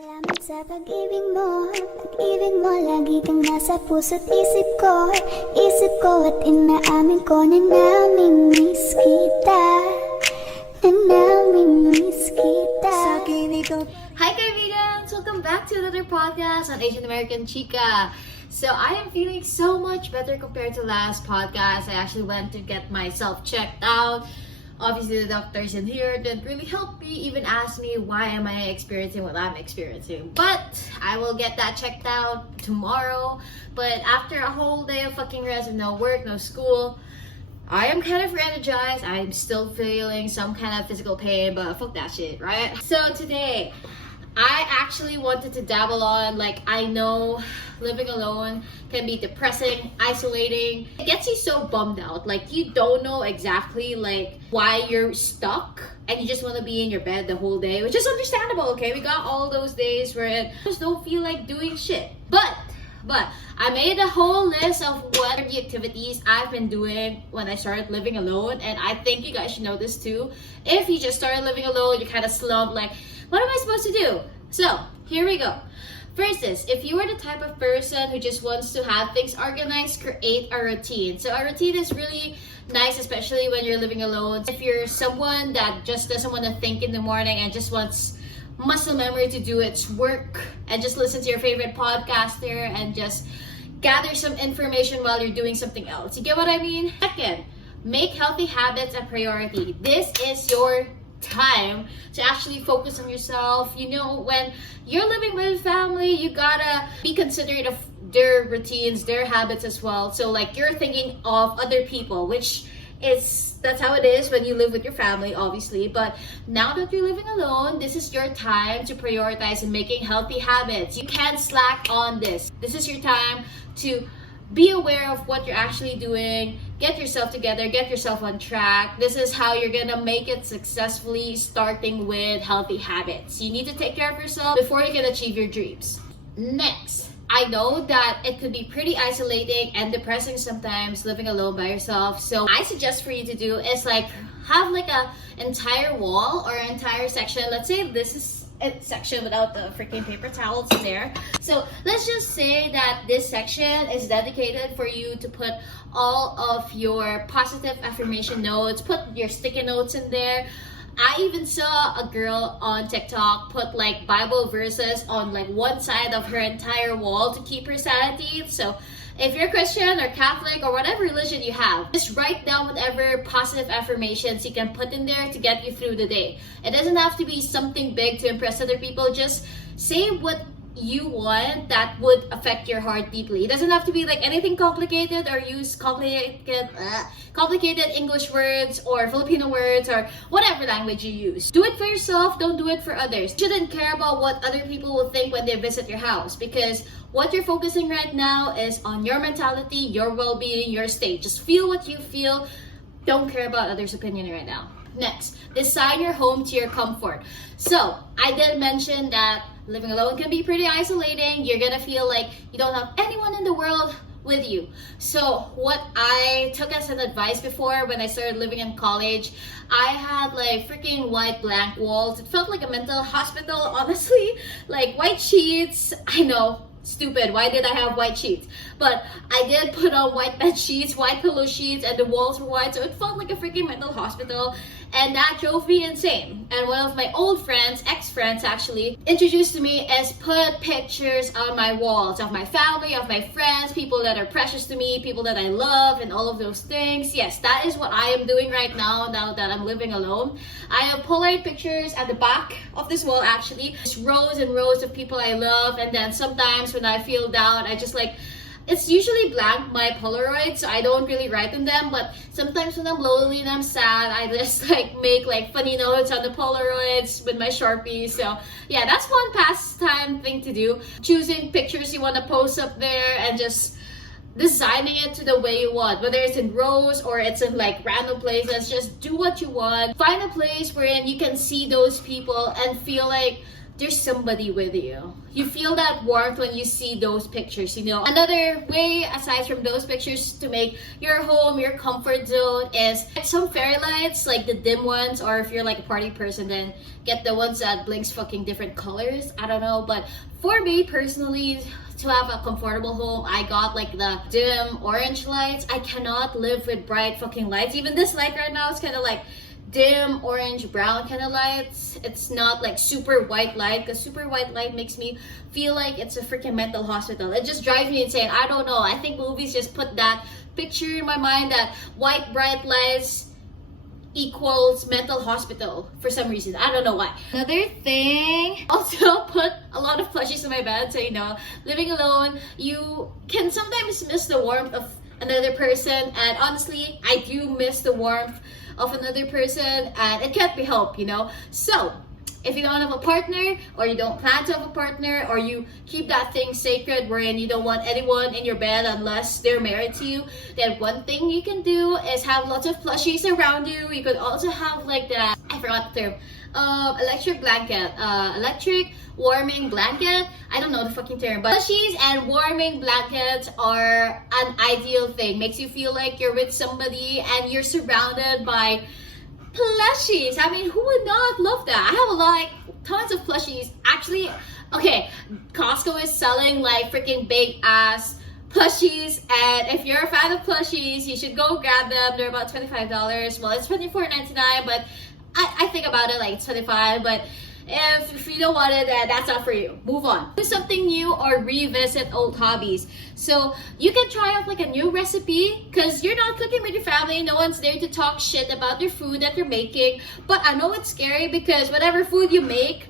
Salamat sa pag-ibig mo, lagi kang nasa puso't isip ko at inaamin ko na namimiss kita, sa akin ito. Hi kaibigans! Welcome back to another podcast on Asian American Chika. So I am feeling so much better compared to last podcast. I actually went to get myself checked out. Obviously the doctors in here didn't really help me, even asked me why am I experiencing what I'm experiencing. But I will get that checked out tomorrow. But after a whole day of fucking rest and no work, no school, I am kind of re-energized. I'm still feeling some kind of physical pain, but fuck that shit, right? So today, I actually wanted to dabble on, like, I know living alone can be depressing, isolating. It gets you so bummed out. Like, you don't know exactly, like, why you're stuck and you just want to be in your bed the whole day, which is understandable, okay? We got all those days where it just don't feel like doing shit. But I made a whole list of what are the activities I've been doing when I started living alone, and I think you guys should know this too. If you just started living alone, you kind of slump, like, what am I supposed to do? So, here we go. First is, if you are the type of person who just wants to have things organized, create a routine. So a routine is really nice, especially when you're living alone. If you're someone that just doesn't want to think in the morning and just wants muscle memory to do its work and just listen to your favorite podcaster and just gather some information while you're doing something else. You get what I mean? Second, make healthy habits a priority. This is your time to actually focus on yourself. You know, when you're living with family, you gotta be considerate of their routines, their habits as well. So like, you're thinking of other people, which is, that's how it is when you live with your family, obviously. But now that you're living alone, this is your time to prioritize in making healthy habits. You can't slack on this. This is your time to be aware of what you're actually doing, get yourself together, get yourself on track. This is how you're gonna make it successfully, starting with healthy habits. You need to take care of yourself before you can achieve your dreams. Next, I know that it could be pretty isolating and depressing sometimes living alone by yourself. So I suggest for you to do is like have like a entire wall or an entire section. Let's say this is a section without the freaking paper towels in there. So let's just say that this section is dedicated for you to put all of your positive affirmation notes, put your sticky notes in there. I even saw a girl on TikTok put like Bible verses on like one side of her entire wall to keep her sanity. So if you're Christian or Catholic or whatever religion you have, just write down whatever positive affirmations you can put in there to get you through the day. It doesn't have to be something big to impress other people. Just say what you want that would affect your heart deeply. It doesn't have to be like anything complicated or use complicated English words or Filipino words or whatever language you use. Do it for yourself, don't do it for others. You shouldn't care about what other people will think when they visit your house, because what you're focusing right now is on your mentality, your well-being, your state. Just feel what you feel. Don't care about others' opinion right now. Next, design your home to your comfort. So, I did mention that living alone can be pretty isolating. You're gonna feel like you don't have anyone in the world with you. So what I took as an advice before when I started living in college, I had like freaking white blank walls. It felt like a mental hospital, honestly. Like white sheets. I know, stupid, why did I have white sheets? But I did put on white bed sheets, white pillow sheets, and the walls were white, so it felt like a freaking mental hospital, and that drove me insane. And one of my old friends, ex-friends actually, introduced to me as put pictures on my walls of my family, of my friends, people that are precious to me, people that I love, and all of those things. Yes, that is what I am doing right now that I'm living alone. I have Polaroid pictures at the back of this wall actually, just rows and rows of people I love, and then sometimes when I feel down, I just like, it's usually blank, my Polaroid, so I don't really write in them, but sometimes when I'm lonely and I'm sad, I just like make like funny notes on the Polaroids with my Sharpie. So yeah, that's one pastime thing to do. Choosing pictures you want to post up there and just designing it to the way you want, whether it's in rows or it's in like random places. Just do what you want. Find a place wherein you can see those people and feel like there's somebody with you. You feel that warmth when you see those pictures, you know. Another way, aside from those pictures, to make your home your comfort zone is some fairy lights, like the dim ones, or if you're like a party person, then get the ones that blinks fucking different colors. I don't know, but for me personally, to have a comfortable home, I got like the dim orange lights. I cannot live with bright fucking lights. Even this light right now is kind of like dim orange brown kind of lights. It's not like super white light, because super white light makes me feel like it's a freaking mental hospital. It just drives me insane. I don't know, I think movies just put that picture in my mind that white bright lights equals mental hospital for some reason. I don't know why. Another thing, also put a lot of plushies in my bed. So, you know, living alone, you can sometimes miss the warmth of another person, and honestly, I do miss the warmth of another person, and it can't be helped, you know. So if you don't have a partner, or you don't plan to have a partner, or you keep that thing sacred wherein you don't want anyone in your bed unless they're married to you, then one thing you can do is have lots of plushies around you. You could also have like that, I forgot the term, electric blanket, electric warming blanket. I don't know the fucking term, but plushies and warming blankets are an ideal thing. Makes you feel like you're with somebody and you're surrounded by plushies. I mean, who would not love that? I have tons of plushies. Actually, okay, Costco is selling like freaking big ass plushies, and if you're a fan of plushies, you should go grab them. They're about $25. Well, it's $24.99, but I think about it like it's $25, but if you don't want it, that's not for you. Move on. Do something new or revisit old hobbies. So you can try out like a new recipe, because you're not cooking with your family. No one's there to talk shit about your food that you're making. But I know it's scary, because whatever food you make,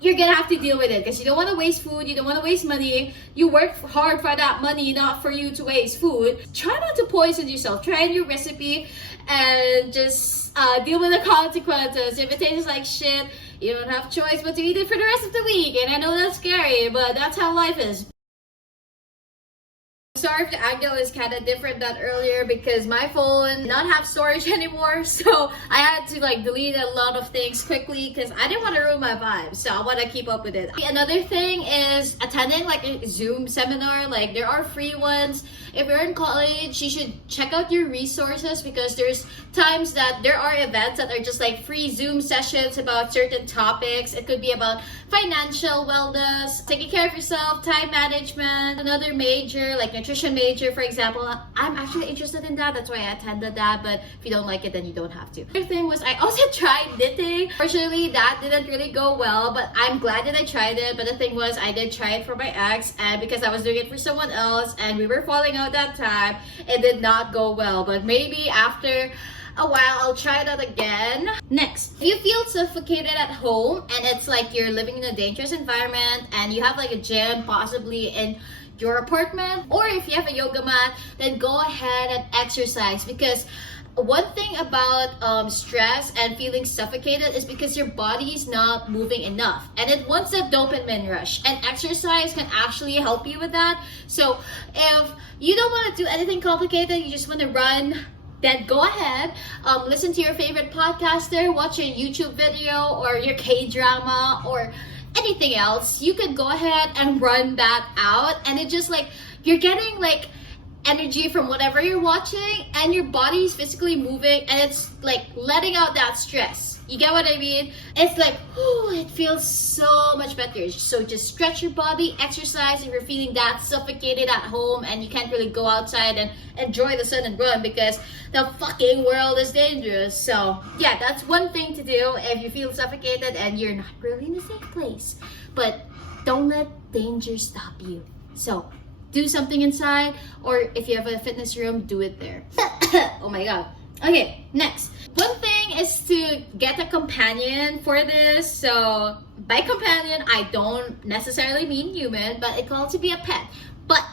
you're gonna have to deal with it, because you don't want to waste food, you don't want to waste money. You work hard for that money, not for you to waste food. Try not to poison yourself. Try a new recipe and just deal with the consequences. If it tastes like shit, you don't have choice but to eat it for the rest of the week. And I know that's scary, but that's how life is. Sorry if the angle is kind of different than earlier, because my phone did not have storage anymore, so I had to like delete a lot of things quickly, because I didn't want to ruin my vibe, so I want to keep up with it. Another thing is attending like a Zoom seminar. Like, there are free ones. If you're in college, you should check out your resources, because there's times that there are events that are just like free Zoom sessions about certain topics. It could be about financial wellness, taking care of yourself, time management, another major like nutrition major, for example. I'm actually interested in that. That's why I attended that. But if you don't like it, then you don't have to. The other thing was, I also tried knitting. Fortunately, that didn't really go well, but I'm glad that I tried it. But the thing was, I did try it for my ex, and because I was doing it for someone else and we were falling out that time, it did not go well. But maybe after a while, I'll try that again. Next, if you feel suffocated at home and it's like you're living in a dangerous environment, and you have like a gym possibly in your apartment, or if you have a yoga mat, then go ahead and exercise. Because one thing about stress and feeling suffocated is because your body is not moving enough, and it wants that dopamine rush, and exercise can actually help you with that. So if you don't want to do anything complicated, you just want to run, then go ahead, listen to your favorite podcaster, watch a YouTube video or your K-drama or anything else. You can go ahead and run that out, and it just like, you're getting like energy from whatever you're watching, and your body is physically moving, and it's like letting out that stress. You get what I mean? It's like, whew, it feels so much better. So just stretch your body, exercise if you're feeling that suffocated at home and you can't really go outside and enjoy the sun and run, because the fucking world is dangerous. So yeah, that's one thing to do if you feel suffocated and you're not really in a safe place. But don't let danger stop you. So do something inside, or if you have a fitness room, do it there. Oh my god. Okay, next. One thing is to get a companion for this. So by companion, I don't necessarily mean human, but it can also be a pet. But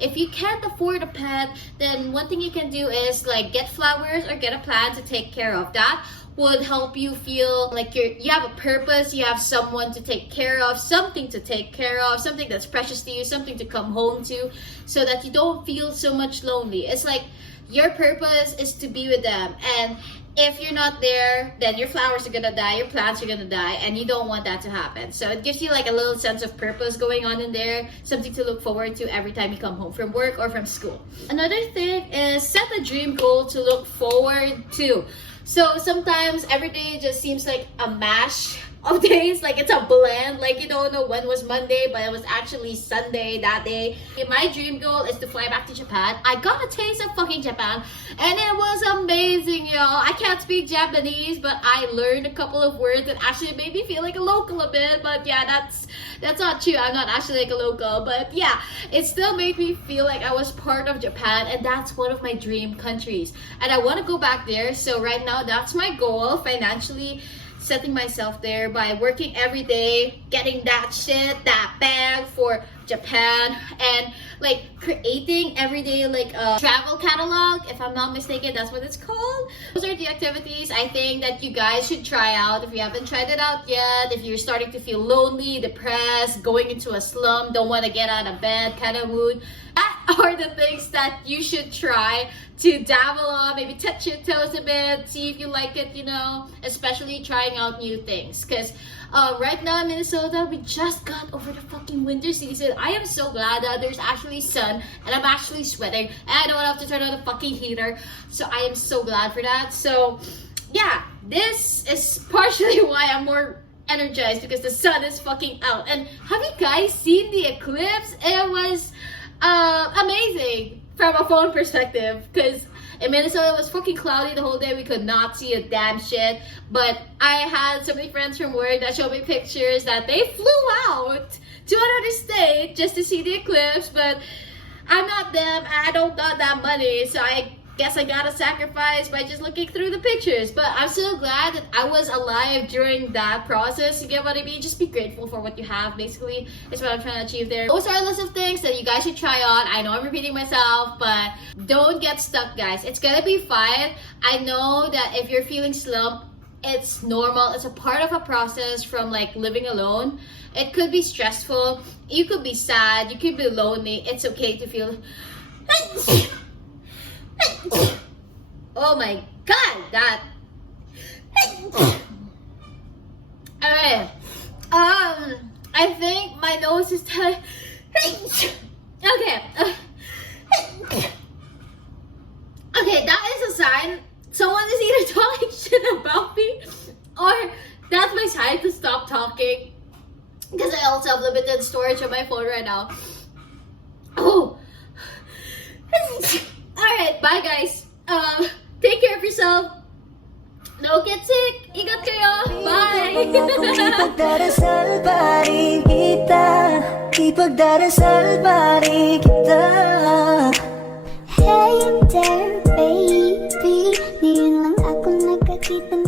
if you can't afford a pet, then one thing you can do is like get flowers or get a plant to take care of. That would help you feel like you have a purpose, you have someone to take care of, something to take care of, something that's precious to you, something to come home to, so that you don't feel so much lonely. It's like your purpose is to be with them, and if you're not there, then your flowers are gonna die, your plants are gonna die, and you don't want that to happen. So it gives you like a little sense of purpose going on in there, something to look forward to every time you come home from work or from school. Another thing is set a dream goal to look forward to. So sometimes every day just seems like a mash of days, like it's a blend, like you don't know when was Monday but it was actually Sunday that day. My dream goal is to fly back to Japan. I got a taste of fucking Japan and it was amazing, y'all. I can't speak Japanese, but I learned a couple of words that actually made me feel like a local a bit. But yeah, that's not true. I'm not actually like a local, but yeah, it still made me feel like I was part of Japan, and that's one of my dream countries and I want to go back there. So right now that's my goal, financially setting myself there by working every day, getting that shit, that bag for Japan, and like creating every day like a travel catalog, if I'm not mistaken, that's what it's called. Those are the activities I think that you guys should try out if you haven't tried it out yet. If you're starting to feel lonely, depressed, going into a slump, don't want to get out of bed kind of mood, that are the things that you should try to dabble on, maybe touch your toes a bit, see if you like it, you know, especially trying out new things. Because right now in Minnesota, we just got over the fucking winter season. I am so glad that there's actually sun and I'm actually sweating and I don't have to turn on the fucking heater. So I am so glad for that. So yeah, this is partially why I'm more energized, because the sun is fucking out. And have you guys seen the eclipse? It was amazing from a phone perspective, because in Minnesota it was fucking cloudy the whole day. We could not see a damn shit. But I had so many friends from work that showed me pictures that they flew out to another state just to see the eclipse. But I'm not them. I don't got that money, so I guess I gotta sacrifice by just looking through the pictures. But I'm so glad that I was alive during that process. You get what I mean? Just be grateful for what you have, basically, is what I'm trying to achieve there. Those are a list of things that you guys should try on. I know I'm repeating myself, but don't get stuck, guys. It's gonna be fine. I know that if you're feeling slump, it's normal. It's a part of a process from like living alone. It could be stressful. You could be sad. You could be lonely. It's okay to feel oh my god, that alright. I think my nose is telling okay. Okay, that is a sign someone is either talking shit about me, or that's my sign to stop talking, because I also have limited storage on my phone right now. Oh. Alright, bye guys. Take care of yourself. Don't get sick. Ingat kayo. Bye. Ipagdarasal pa rin kita. Ipagdarasal pa rin kita. Hey there baby, ngayon lang ako nagkakita